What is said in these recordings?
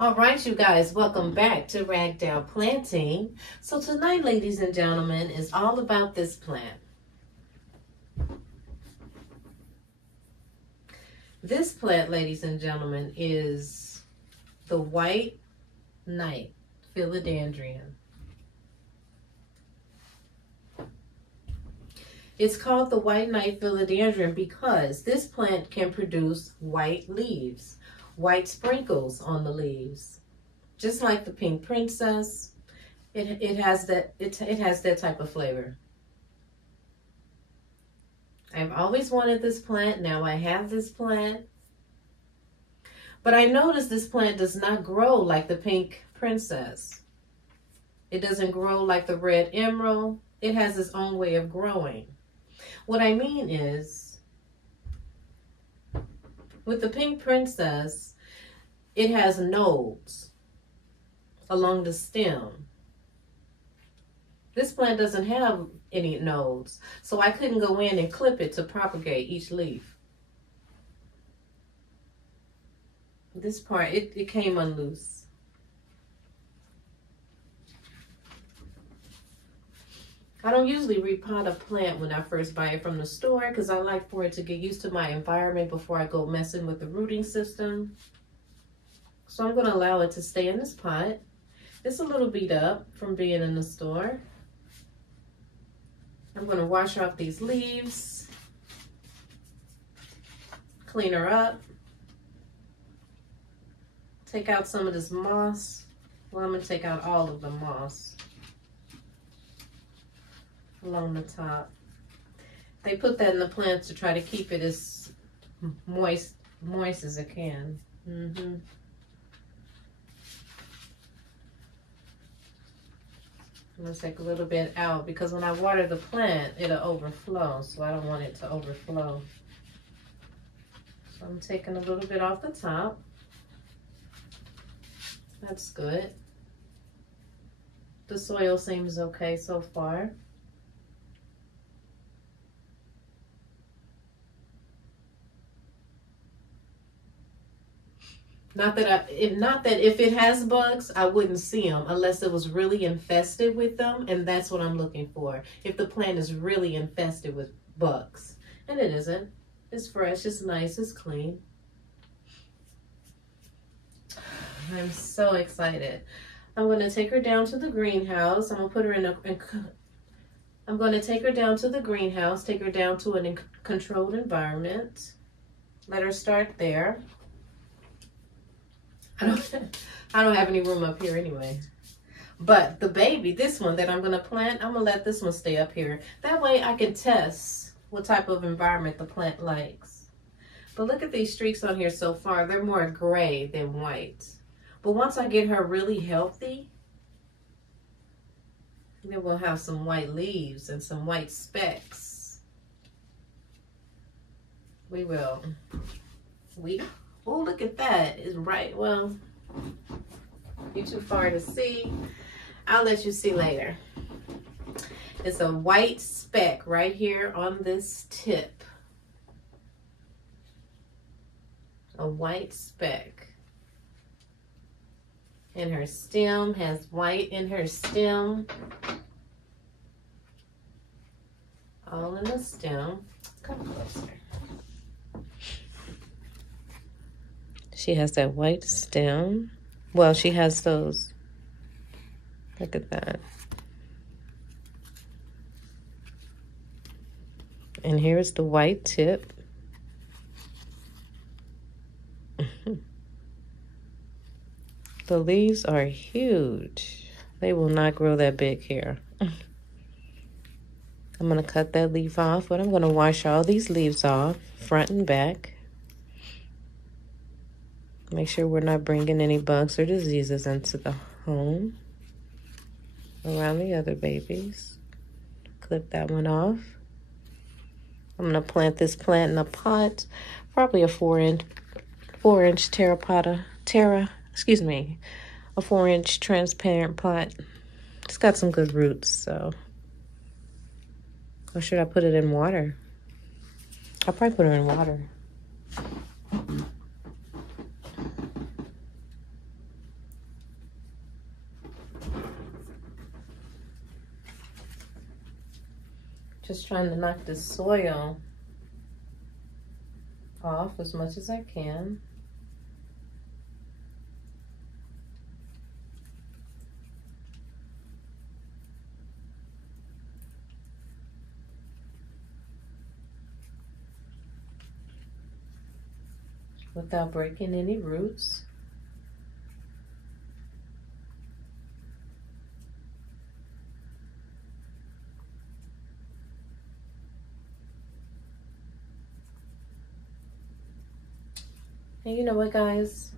All right, you guys, welcome back to Ragdown Planting. So tonight, ladies and gentlemen, is all about this plant. This plant, ladies and gentlemen, is the white knight Philodendron. It's called the white knight Philodendron because this plant can produce white leaves, white sprinkles on the leaves, just like the pink princess. It has that type of flavor. I've always wanted this plant. Now I have this plant. But I noticed this plant does not grow like the pink princess. It doesn't grow like the red emerald. It has its own way of growing. What I mean is, with the pink princess, it has nodes along the stem. This plant doesn't have any nodes, so I couldn't go in and clip it to propagate each leaf. This part, it came unloose. I don't usually repot a plant when I first buy it from the store because I like for it to get used to my environment before I go messing with the rooting system. So I'm going to allow it to stay in this pot. It's a little beat up from being in the store. I'm going to wash off these leaves, clean her up, take out some of this moss. Well, I'm going to take out all of the moss along the top. They put that in the plant to try to keep it as moist as it can. I'm gonna take a little bit out because when I water the plant, it'll overflow. So I don't want it to overflow. So I'm taking a little bit off the top. That's good. The soil seems okay so far. Not that if it has bugs, I wouldn't see them unless it was really infested with them, and that's what I'm looking for. If the plant is really infested with bugs, and it isn't. It's fresh, it's nice, it's clean. I'm so excited. I'm going to take her down to the greenhouse. I'm going to put her I'm going to take her down to the greenhouse, take her down to a controlled environment. Let her start there. I don't have any room up here anyway. But the baby, this one that I'm going to plant, I'm going to let this one stay up here. That way I can test what type of environment the plant likes. But look at these streaks on here so far. They're more gray than white. But once I get her really healthy, then we'll have some white leaves and some white specks. We will. Oh, look at that. It's right. Well, you're too far to see. I'll let you see later. It's a white speck right here on this tip. A white speck. And her stem has white in her stem. All in the stem. Come closer. She has that white stem. Well, she has those. Look at that. And here's the white tip. The leaves are huge. They will not grow that big here. I'm going to cut that leaf off, but I'm going to wash all these leaves off, front and back. Make sure we're not bringing any bugs or diseases into the home around the other babies. Clip that one off. I'm going to plant this plant in a pot, probably a 4-inch a 4-inch transparent pot. It's got some good roots, so. Or should I put it in water? I'll probably put her in water. Just trying to knock the soil off as much as I can. Without breaking any roots. And you know what, guys?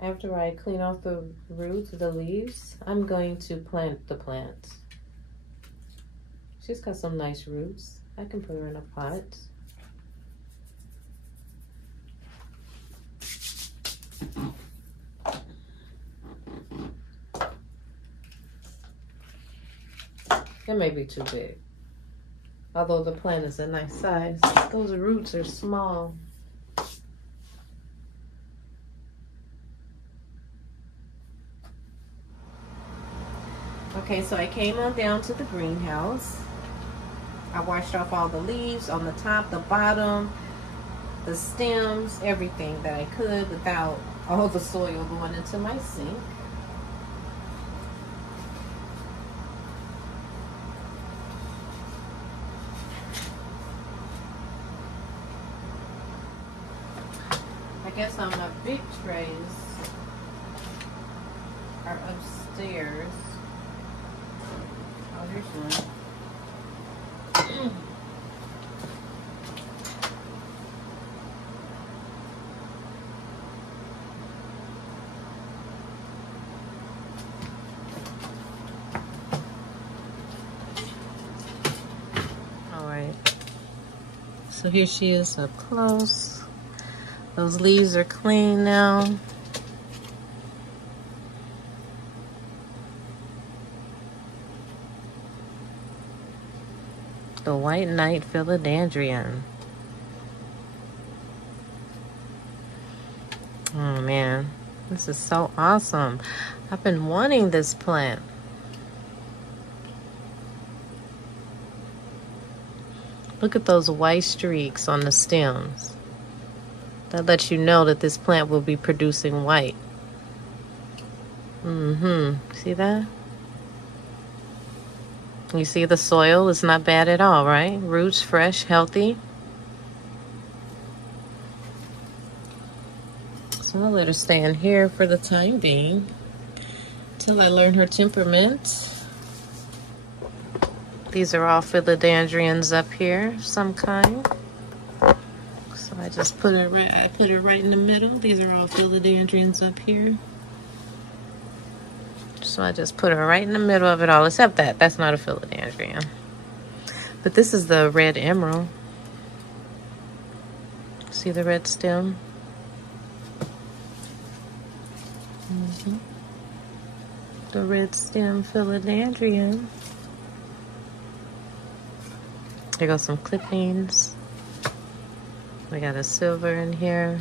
After I clean off the roots, the leaves, I'm going to plant the plant. She's got some nice roots. I can put her in a pot. It may be too big. Although the plant is a nice size, those roots are small. Okay, so I came on down to the greenhouse. I washed off all the leaves on the top, the bottom, the stems, everything that I could without all the soil going into my sink. I guess on my big trays are upstairs. Oh, here's one. All right. So here she is up close. Those leaves are clean now. The white knight philodendron. Oh man, this is so awesome. I've been wanting this plant. Look at those white streaks on the stems. That lets you know that this plant will be producing white. See that? You see the soil is not bad at all, right? Roots fresh, healthy. So I'll let her stay in here for the time being till I learn her temperament. These are all philodendrons up here, some kind. So I just put her right in the middle. These are all philodendrons up here. So I just put her right in the middle of it all, except that's not a philodendron. But this is the red emerald. See the red stem? The red stem philodendron. There goes some clippings. We got a silver in here.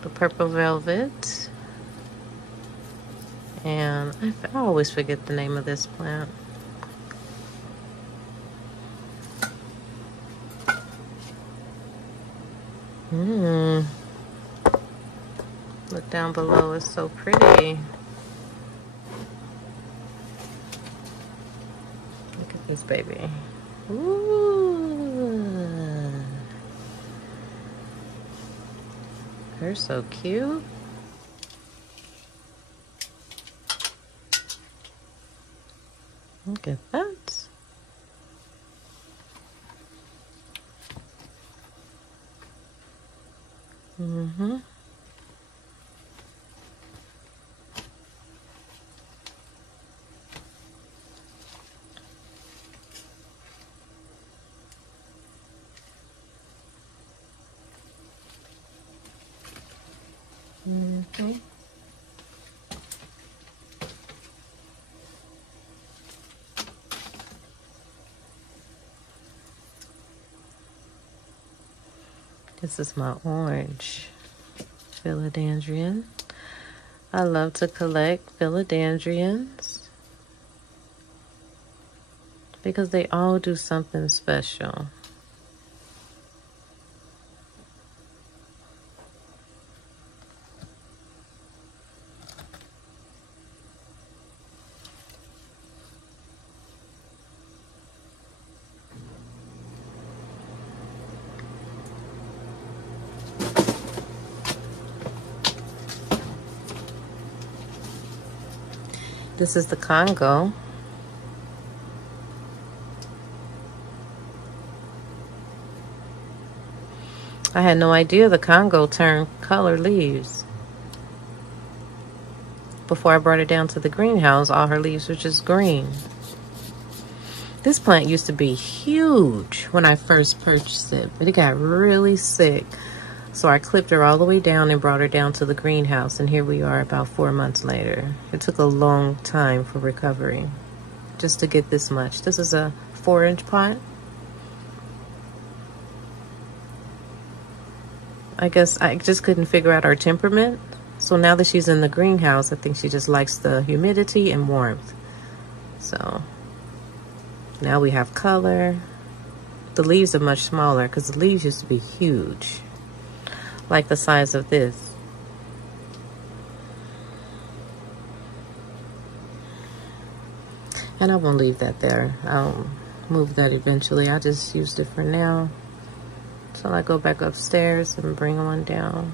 The purple velvet. And I always forget the name of this plant. Look down below, it's so pretty. Look at this baby. Ooh. They're so cute. Look at that. This is my orange philodendron. I love to collect philodendrons. because they all do something special. This is the Congo. I had no idea the Congo turned color leaves. Before I brought it down to the greenhouse, all her leaves were just green. This plant used to be huge when I first purchased it, but it got really sick. So I clipped her all the way down and brought her down to the greenhouse, and here we are about 4 months later. It took a long time for recovery just to get this much. This is a 4-inch pot. I guess I just couldn't figure out her temperament. So now that she's in the greenhouse, I think she just likes the humidity and warmth. So now we have color. The leaves are much smaller because the leaves used to be huge, like the size of this. And I won't leave that there. I'll move that eventually. I just used it for now till I go back upstairs and bring one down.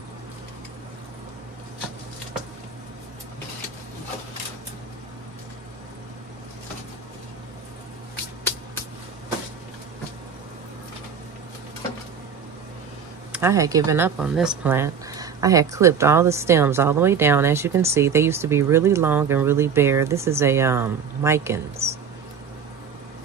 I had given up on this plant. I had clipped all the stems all the way down. As you can see, they used to be really long and really bare. This is a Micans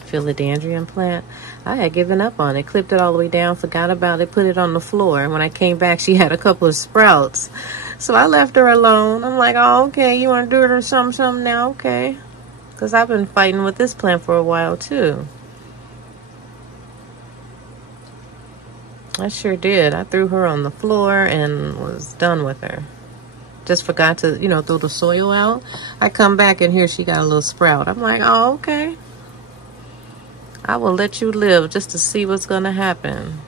Philodendron plant. I had given up on it, clipped it all the way down, forgot about it, put it on the floor. And when I came back, she had a couple of sprouts. So I left her alone. I'm like, oh, okay, you want to do it or something now? Okay. Because I've been fighting with this plant for a while, too. I sure did. I threw her on the floor and was done with her. Just forgot to, throw the soil out. I come back and here she got a little sprout. I'm like, oh, okay. I will let you live just to see what's going to happen.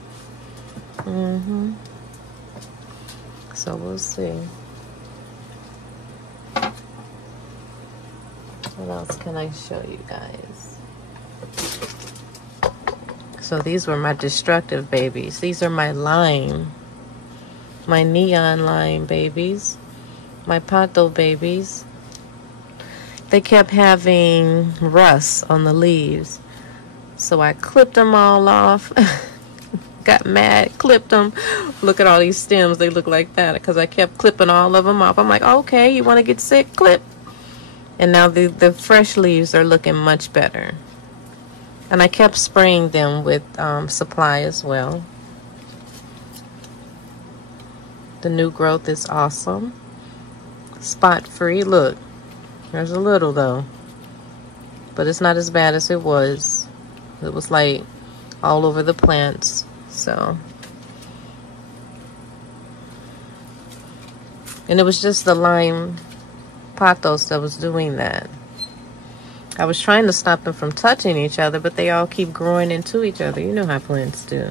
So we'll see. What else can I show you guys? So these were my destructive babies. These are my lime, my neon lime babies, my pato babies. They kept having rust on the leaves. So I clipped them all off. Got mad, clipped them. Look at all these stems. They look like that because I kept clipping all of them off. I'm like, okay, you want to get sick? Clip. And now the fresh leaves are looking much better. And I kept spraying them with supply as well. The new growth is awesome. Spot free. Look, there's a little though. But it's not as bad as it was. It was like all over the plants. So. And it was just the lime patos that was doing that. I was trying to stop them from touching each other, but they all keep growing into each other. You know how plants do.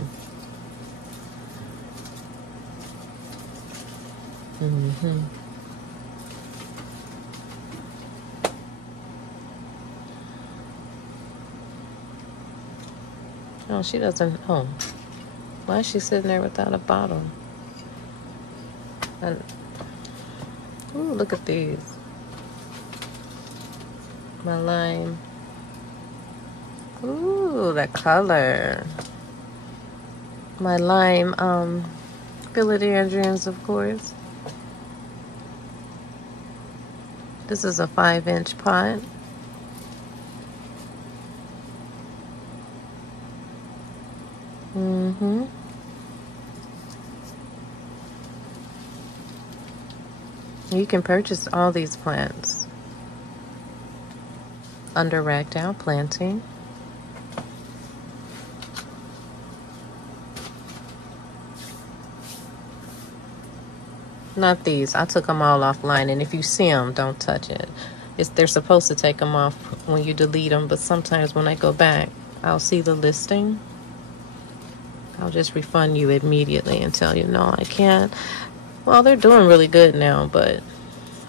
Oh, she doesn't. Oh, why is she sitting there without a bottle? Ooh, look at these. My lime. Ooh, that color. My lime, philodendrons, of course. This is a 5-inch pot. You can purchase all these plants under Racked Out Planting. Not these. I took them all offline, and if you see them, don't touch it. They're supposed to take them off when you delete them, but sometimes when I go back, I'll see the listing. I'll just refund you immediately and tell you, no, I can't. Well, they're doing really good now, but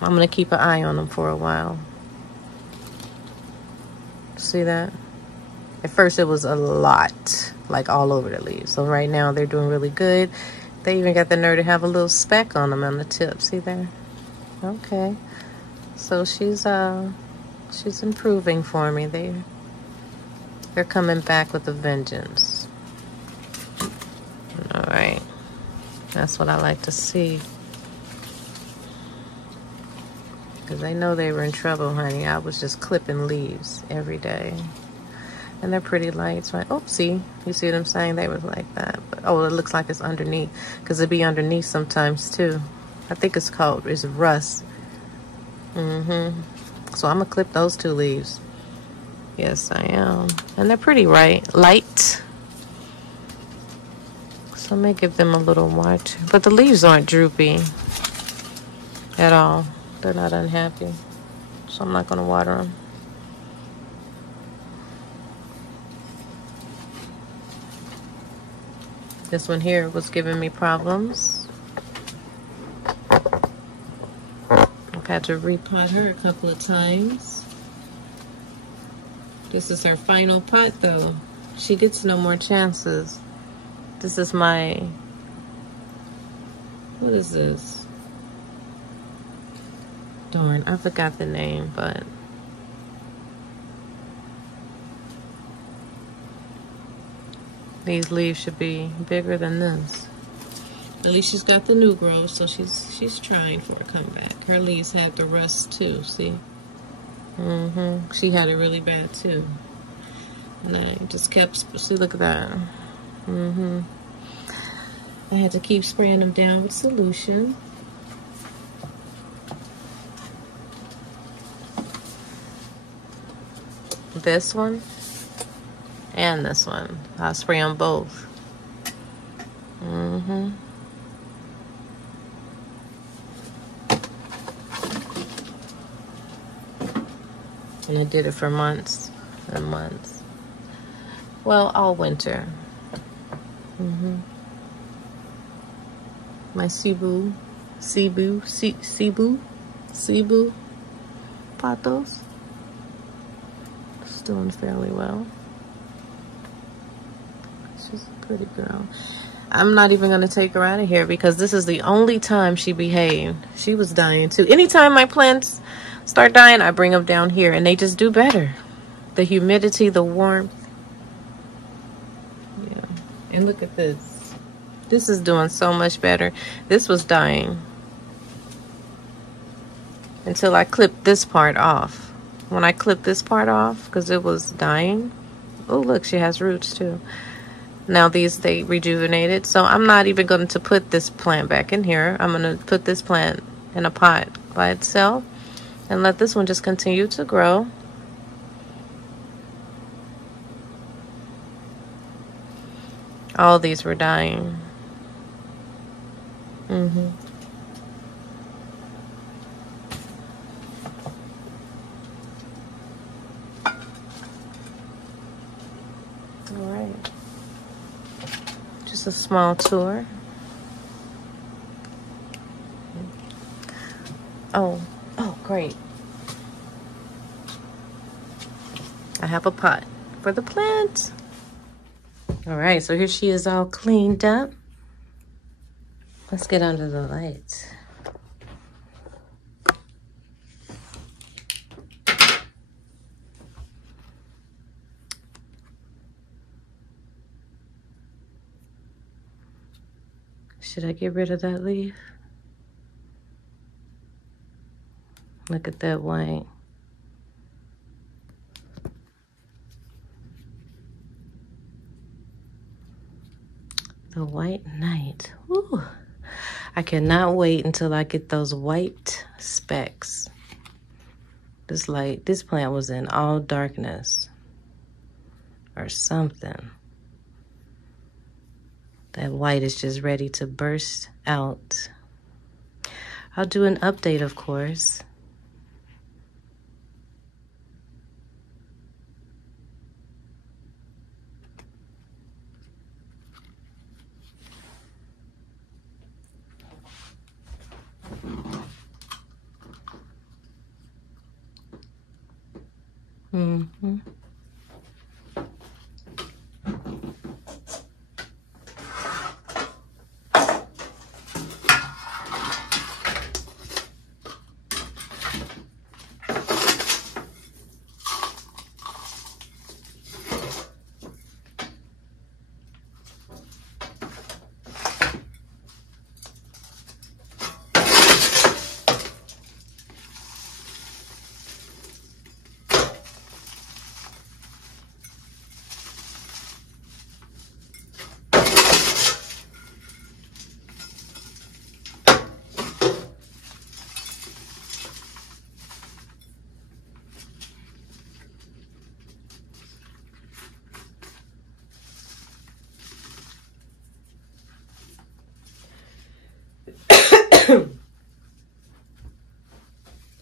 I'm going to keep an eye on them for a while. See that? At first it was a lot, like all over the leaves. So right now they're doing really good. They even got the nerve to have a little speck on them on the tip. See there? Okay. So she's improving for me. They're coming back with a vengeance. All right. That's what I like to see. Because they know they were in trouble, honey. I was just clipping leaves every day. And they're pretty lights, right? Oh, see? You see what I'm saying? They was like that. But, oh, it looks like it's underneath. Because it'd be underneath sometimes, too. I think it's rust. So I'm going to clip those 2 leaves. Yes, I am. And they're pretty light. So I may give them a little watch. But the leaves aren't droopy at all. They're not unhappy. So I'm not going to water them. This one here was giving me problems. I've had to repot her a couple of times. This is her final pot though. She gets no more chances. This is my, what is this? Darn, I forgot the name, but these leaves should be bigger than this. At least she's got the new growth, so she's trying for a comeback. Her leaves had the rust too, see? She had it really bad too. And I just kept, see, look at that. I had to keep spraying them down with solution. This one and this one. I'll spray them both. And I did it for months and months. Well, all winter. My Cebu patos. It's doing fairly well. She's a pretty girl. I'm not even going to take her out of here because this is the only time she behaved. She was dying too. Anytime my plants start dying, I bring them down here and they just do better. The humidity, the warmth. Yeah. And look at this. This is doing so much better. This was dying until I clipped this part off. When I clipped this part off, because it was dying. Oh, look, she has roots too. Now these, they rejuvenated. So I'm not even going to put this plant back in here. I'm going to put this plant in a pot by itself and let this one just continue to grow. All these were dying. All right. Just a small tour. Oh, great. I have a pot for the plant. All right, so here she is all cleaned up. Let's get under the lights. Should I get rid of that leaf? Look at that white. The white knight. Woo. I cannot wait until I get those white specks. This plant was in all darkness or something. That white is just ready to burst out. I'll do an update, of course. Mm-hmm.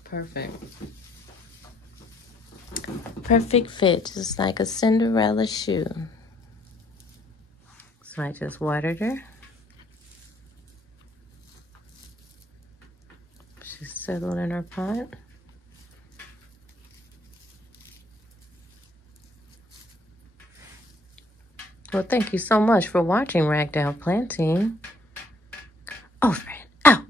Perfect. Perfect fit, just like a Cinderella shoe. So I just watered her. She's settled in her pot. Well, thank you so much for watching Ragdoll Planting. Over and out.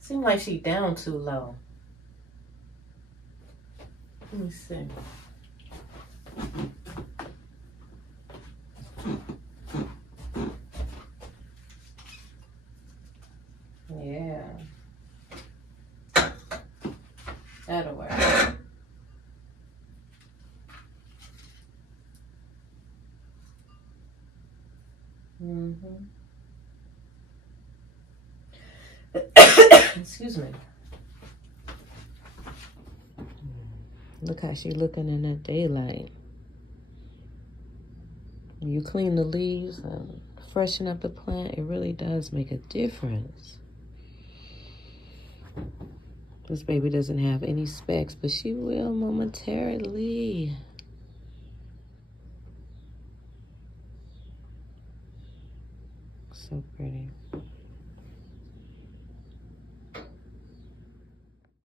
Seems like she's down too low. Let me see. Yeah. That'll work. Mm-hmm. Excuse me. Look how she's looking in that daylight. When you clean the leaves and freshen up the plant, it really does make a difference. This baby doesn't have any specks, but she will momentarily. So pretty.